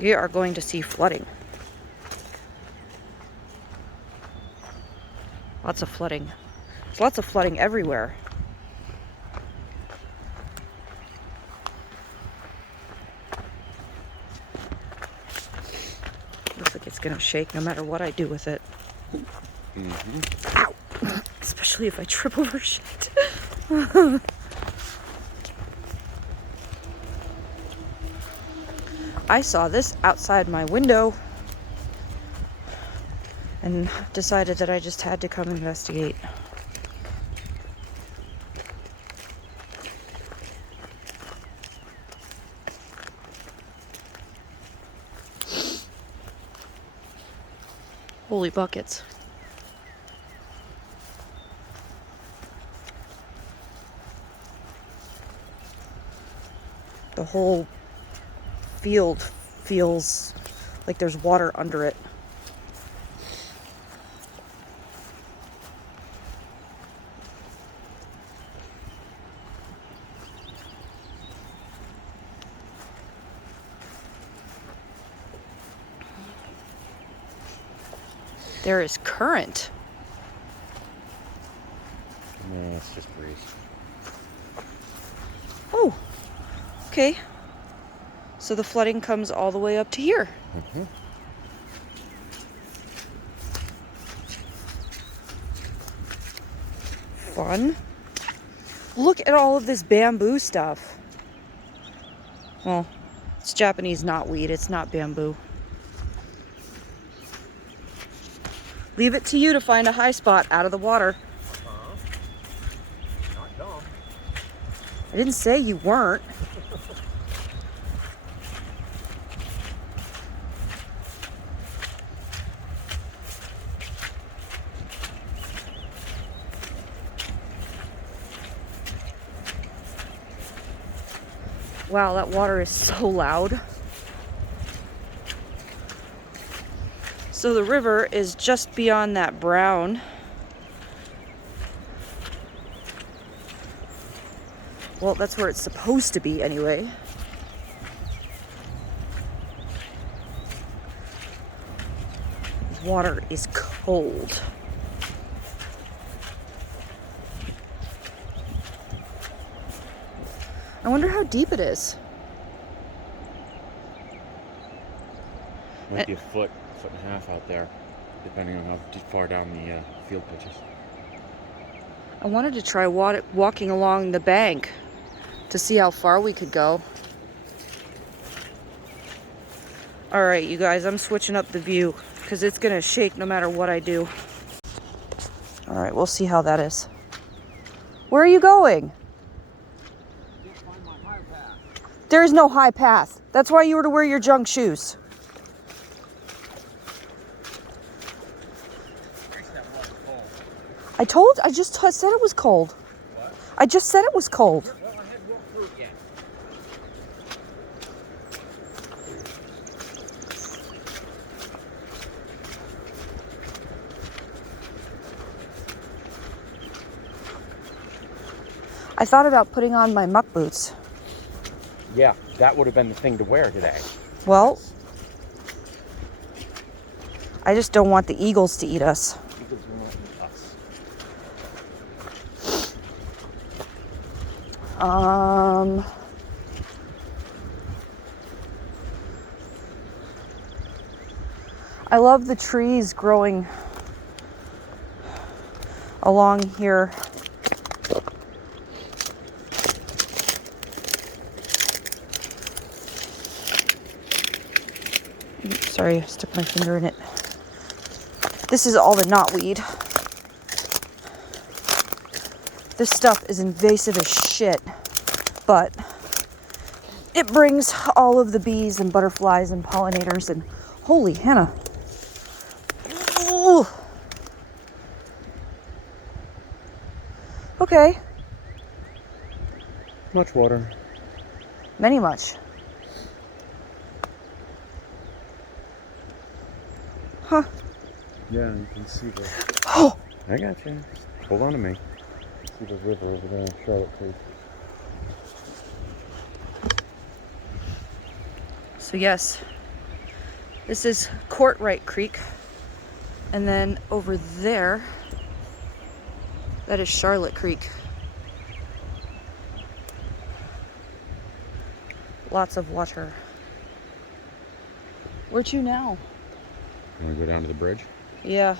We are going to see flooding. Lots of flooding. There's lots of flooding everywhere. Looks like it's gonna shake no matter what I do with it. Ow! Especially if I trip over shit. I saw this outside my window and decided that I just had to come investigate. Holy buckets. The whole field feels like there's water under it. There is current. No, it's just breeze. Oh, okay. So the flooding comes all the way up to here. Fun. Look at all of this bamboo stuff. Well, it's Japanese knotweed. It's not bamboo. Leave it to you to find a high spot out of the water. Not dumb. I didn't say you weren't. Wow, that water is so loud. So the river is just beyond that brown. Well, that's where it's supposed to be anyway. Water is cold. I wonder how deep it is. Might be a foot and a half out there, depending on how far down the field pitches. I wanted to try walking along the bank to see how far we could go. All right, you guys, I'm switching up the view because it's gonna shake no matter what I do. All right, we'll see how that is. Where are you going? There is no high path. That's why you were to wear your junk shoes. I just said it was cold. What? I just said it was cold. Well, I had walked through it yet. I thought about putting on my muck boots. Yeah, that would have been the thing to wear today. Well, I just don't want the eagles to eat us. Eagles will not eat us. I love the trees growing along here. Sorry, I stuck my finger in it. This is all the knotweed. This stuff is invasive as shit, but it brings all of the bees and butterflies and pollinators and holy Hannah. Ooh. Okay. Much water. Many much. Huh. Yeah, you can see the... Oh! I got you. Hold on to me. See the river over there in Charlotte Creek. So yes, This is Courtright Creek. And then over there, that is Charlotte Creek. Lots of water. Where to now? You want to go down to the bridge? Yeah,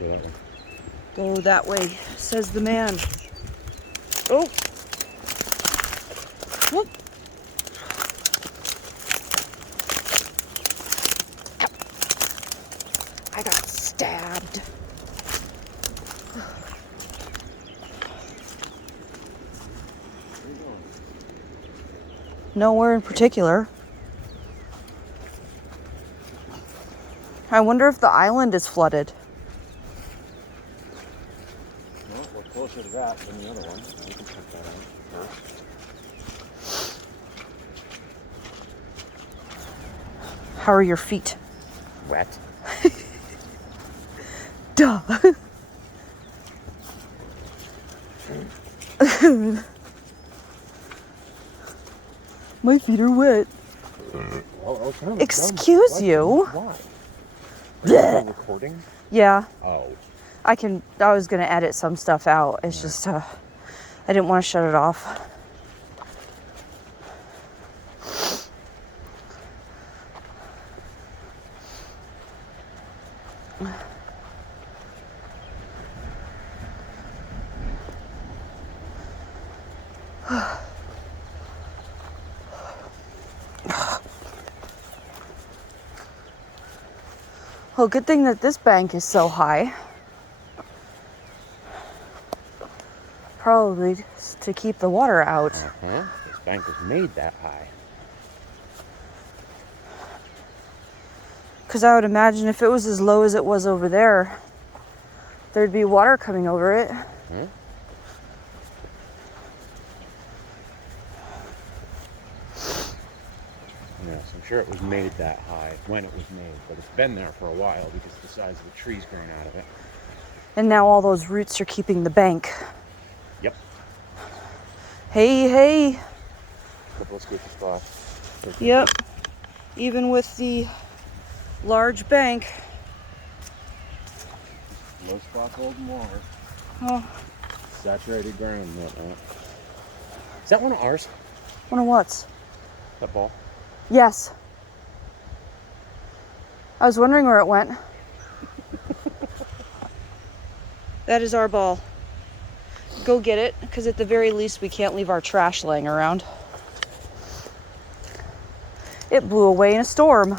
Go that way. go that way, says the man. Oh! Whoop! I got stabbed. Nowhere in particular. I wonder if the island is flooded. Well, we're closer to that than the other one. We can check that out first. How are your feet? Wet. Duh. My feet are wet. Excuse you? Why? Are you recording? Yeah, Oh. I was gonna edit some stuff out. It's just, I didn't want to shut it off. Well, good thing that this bank is so high. Probably to keep the water out. Uh-huh. This bank was made that high. Because I would imagine if it was as low as it was over there, there'd be water coming over it. Huh? Yes, I'm sure it was made that high when it was made, but it's been there for a while because of the size of the trees growing out of it. And now all those roots are keeping the bank. Yep. Hey, hey. Couple of squishy spots. Yep. Even with the large bank. Low spots holding water. Oh, Saturated ground and whatnot. Is that one of ours? one of what's? That ball? Yes. I was wondering where it went. That is our ball. Go get it, because at the very least we can't leave our trash laying around. It blew away in a storm.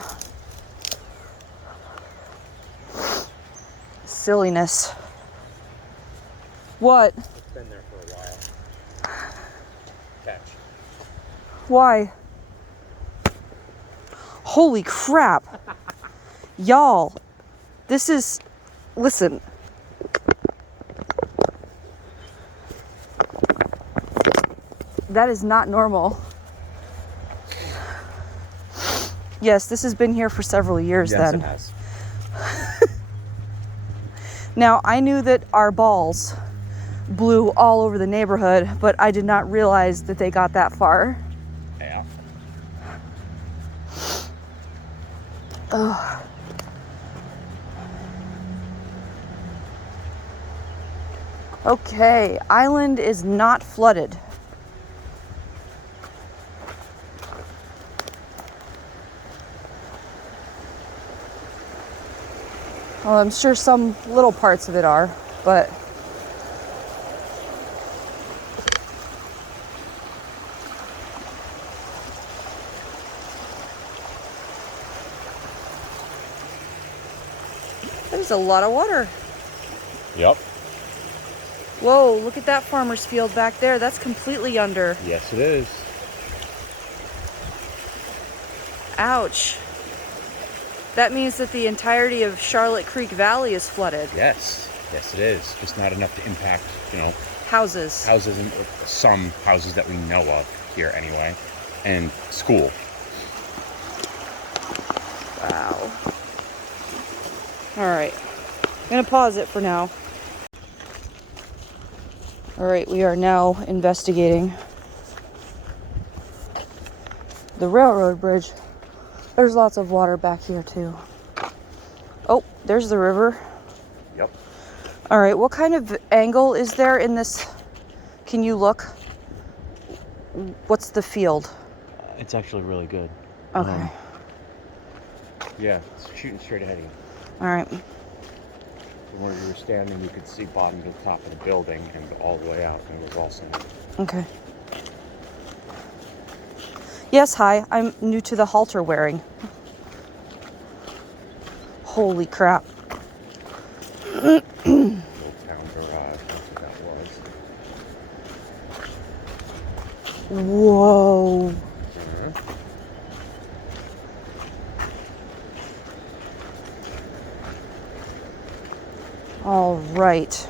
Silliness. What? It's been there for a while. Catch. Why? Holy crap. Y'all, this is... Listen. That is not normal. Yes, this has been here for several years then. Yes, it has. Now, I knew that our balls blew all over the neighborhood, but I did not realize that they got that far. Yeah. Ugh. Okay, island is not flooded. Well, I'm sure some little parts of it are, but that is a lot of water. Yep. Whoa, look at that farmer's field back there. That's completely under. Yes, it is. Ouch. That means that the entirety of Charlotte Creek Valley is flooded. Yes. Yes, it is. Just not enough to impact, Houses. houses and some houses that we know of here anyway, and school. Wow. All right. I'm going to pause it for now. All right, we are now investigating the railroad bridge. There's lots of water back here too. Oh, there's the river. Yep. All right, what kind of angle is there in this? Can you look? What's the field? It's actually really good. Okay. Yeah, it's shooting straight ahead of you. All right. From where you were standing, you could see bottom to the top of the building and go all the way out, and it was all cement. Okay. Yes, hi. I'm new to the halter wearing. Holy crap. Little town garage, that's what that was. Whoa. Uh-huh. All right.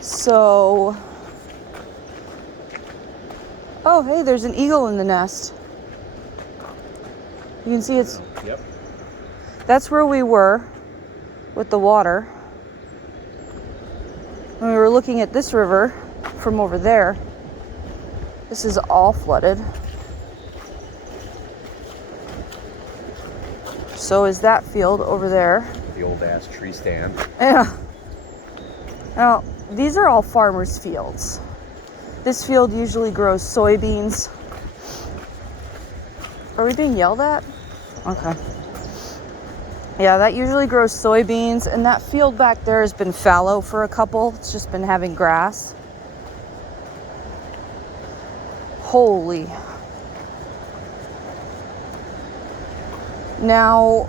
So, oh, hey, there's an eagle in the nest. You can see it's, Yep. that's where we were with the water. When we were looking at this river from over there, this is all flooded. So is that field over there. The old ass tree stand. Yeah. Now, these are all farmers' fields. This field usually grows soybeans. Are we being yelled at? Okay. Yeah, that usually grows soybeans, and that field back there has been fallow for a couple. It's just been having grass. Holy. Now,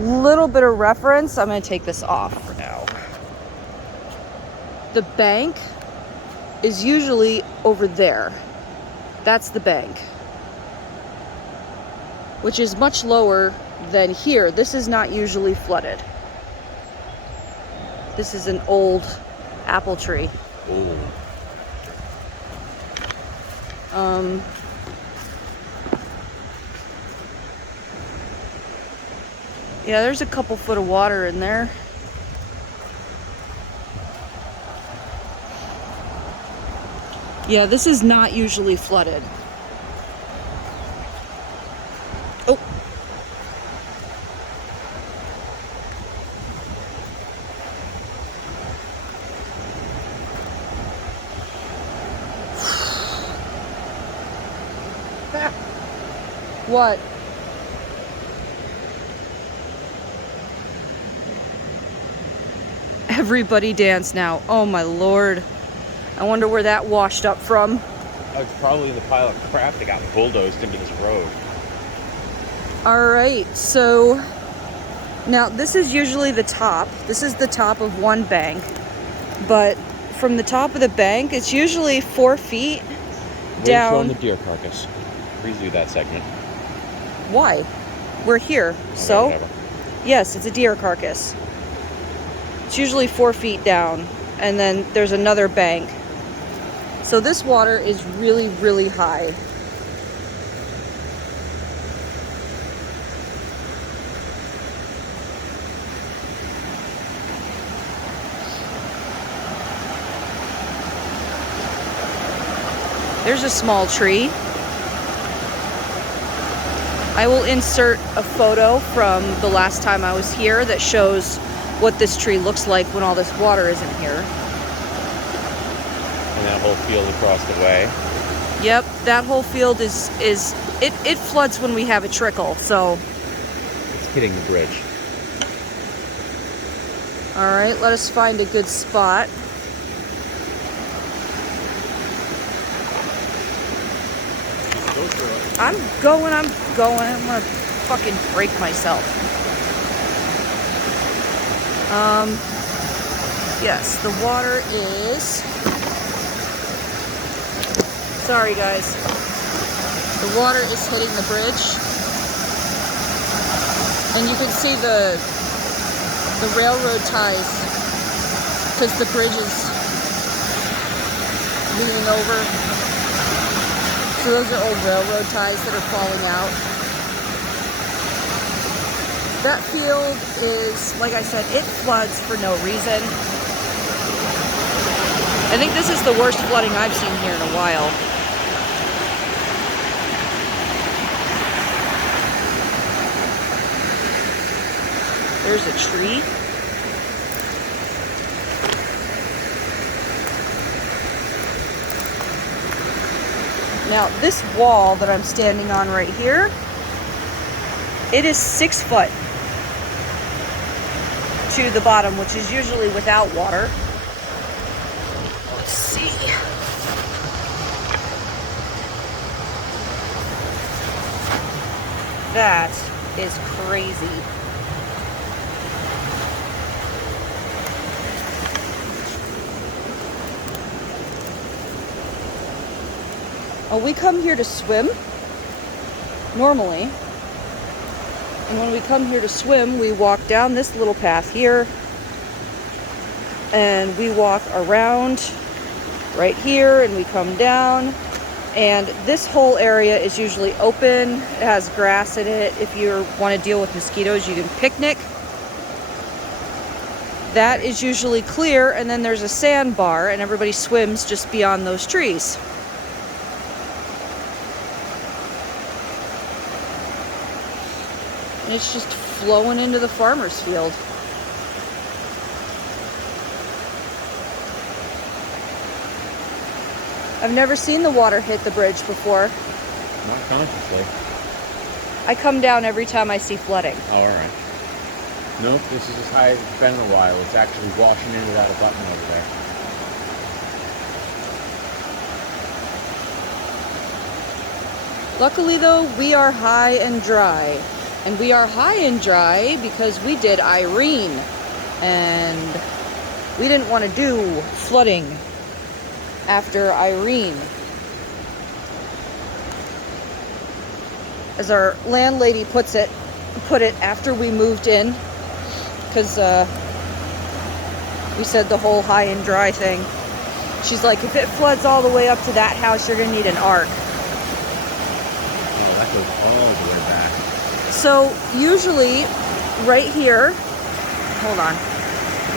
little bit of reference. I'm going to take this off for now. The bank is usually over there. That's the bank, which is much lower than here. This is not usually flooded. This is an old apple tree. Old. Yeah, there's a couple foot of water in there. Yeah, this is not usually flooded. Oh. What? Everybody dance now. Oh my lord. I wonder where that washed up from. It's probably the pile of crap that got bulldozed into this road. Alright, so now this is usually the top. This is the top of one bank. But from the top of the bank, it's usually 4 feet down. Showing the deer carcass. Redo that segment. Why? We're here. So, Whatever. yes, it's a deer carcass. It's usually 4 feet down. And then there's another bank. So this water is really, really high. There's a small tree. I will insert a photo from the last time I was here that shows what this tree looks like when all this water isn't here. And that whole field across the way. Yep, that whole field it floods when we have a trickle, so. It's hitting the bridge. All right, let us find a good spot. I'm going. I'm gonna fucking break myself. Yes, the water is. Sorry, guys. The water is hitting the bridge, and you can see the railroad ties because the bridge is leaning over. So those are old railroad ties that are falling out. That field is, like I said, it floods for no reason. I think this is the worst flooding I've seen here in a while. There's a tree. Now, this wall that I'm standing on right here, it is 6 foot to the bottom, which is usually without water. Let's see. That is crazy. Oh, we come here to swim, normally. And when we come here to swim, we walk down this little path here. And we walk around right here and we come down. And this whole area is usually open. It has grass in it. If you want to deal with mosquitoes, you can picnic. That is usually clear, and then there's a sandbar, and everybody swims just beyond those trees. And it's just flowing into the farmer's field. I've never seen the water hit the bridge before. Not consciously. I come down every time I see flooding. Oh, alright. Nope, this is as high as it's been in a while. It's actually washing into that abutment over there. Luckily though, we are high and dry. And we are high and dry because we did Irene. And we didn't want to do flooding after Irene. As our landlady put it after we moved in, because we said the whole high and dry thing. She's like, if it floods all the way up to that house, you're gonna need an ark. Oh, that goes all the way back. So usually right here, hold on,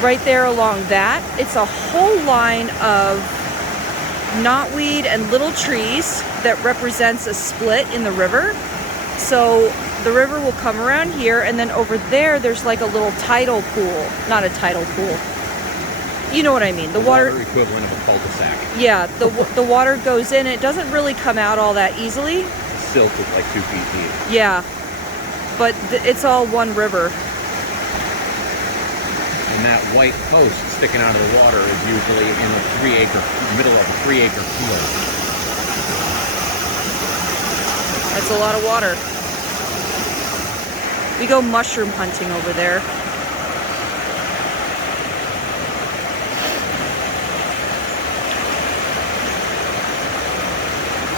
right there along that, it's a whole line of knotweed and little trees that represents a split in the river. So the river will come around here, and then over there there's like a little tidal pool. Not a tidal pool. You know what I mean. The water equivalent of a cul-de-sac. Yeah, the water goes in. It doesn't really come out all that easily. It's silted like 2 feet deep. Yeah, but it's all one river. And that white post sticking out of the water is usually in the middle of a 3-acre field. That's a lot of water. We go mushroom hunting over there.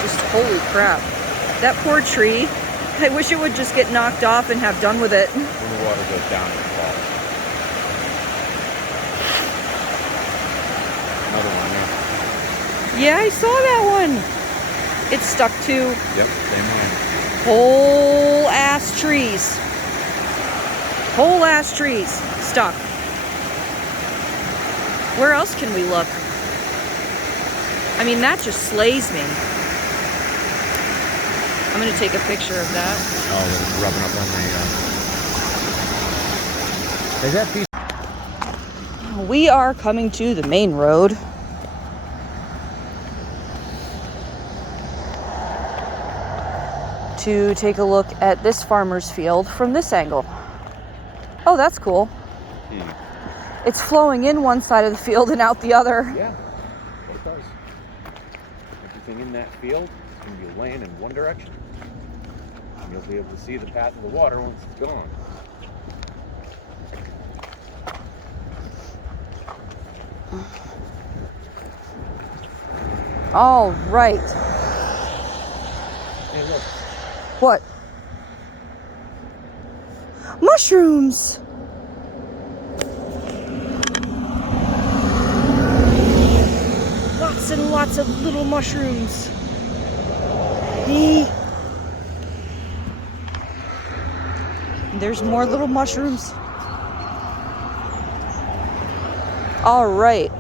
Just holy crap. That poor tree. I wish it would just get knocked off and have done with it. When the water goes down, it falls. Another one, Yeah, I saw that one. It's stuck to Yep, same one. whole ass trees. Whole ass trees stuck. Where else can we look? I mean, that just slays me. I'm gonna take a picture of that. Oh, it's rubbing up on the... Is that piece? We are coming to the main road. To take a look at this farmer's field from this angle. Oh, that's cool. It's flowing in one side of the field and out the other. Yeah, what it does. Everything in that field is going to be laying in one direction. And you'll be able to see the path of the water once it's gone. All right. Hey, look. What? Mushrooms! Lots and lots of little mushrooms. There's more little mushrooms. All right.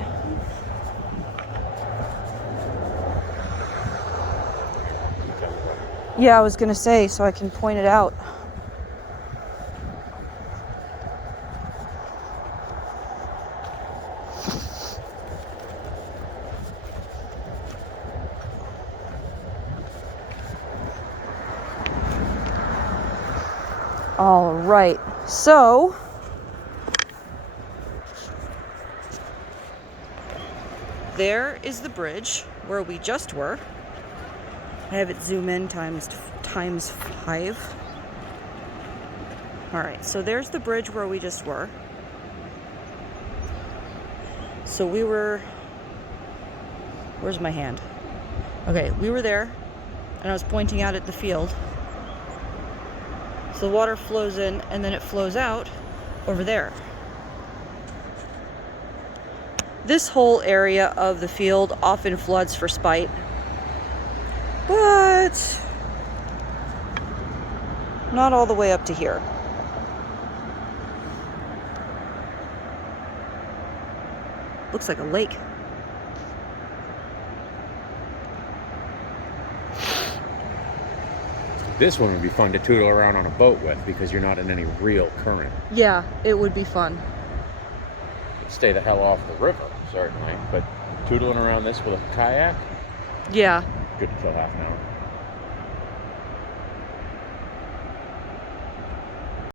Yeah, I was gonna say, so I can point it out. All right, so there is the bridge where we just were. I have it zoom in times 5. All right, so there's the bridge where we just were. So we were, where's my hand? Okay, we were there, and I was pointing out at the field. So the water flows in, and then it flows out over there. This whole area of the field often floods for spite, but not all the way up to here. Looks like a lake. This one would be fun to tootle around on a boat with because you're not in any real current. Yeah, it would be fun. Stay the hell off the river, certainly, but tootling around this with a kayak, Yeah. good to kill half an hour.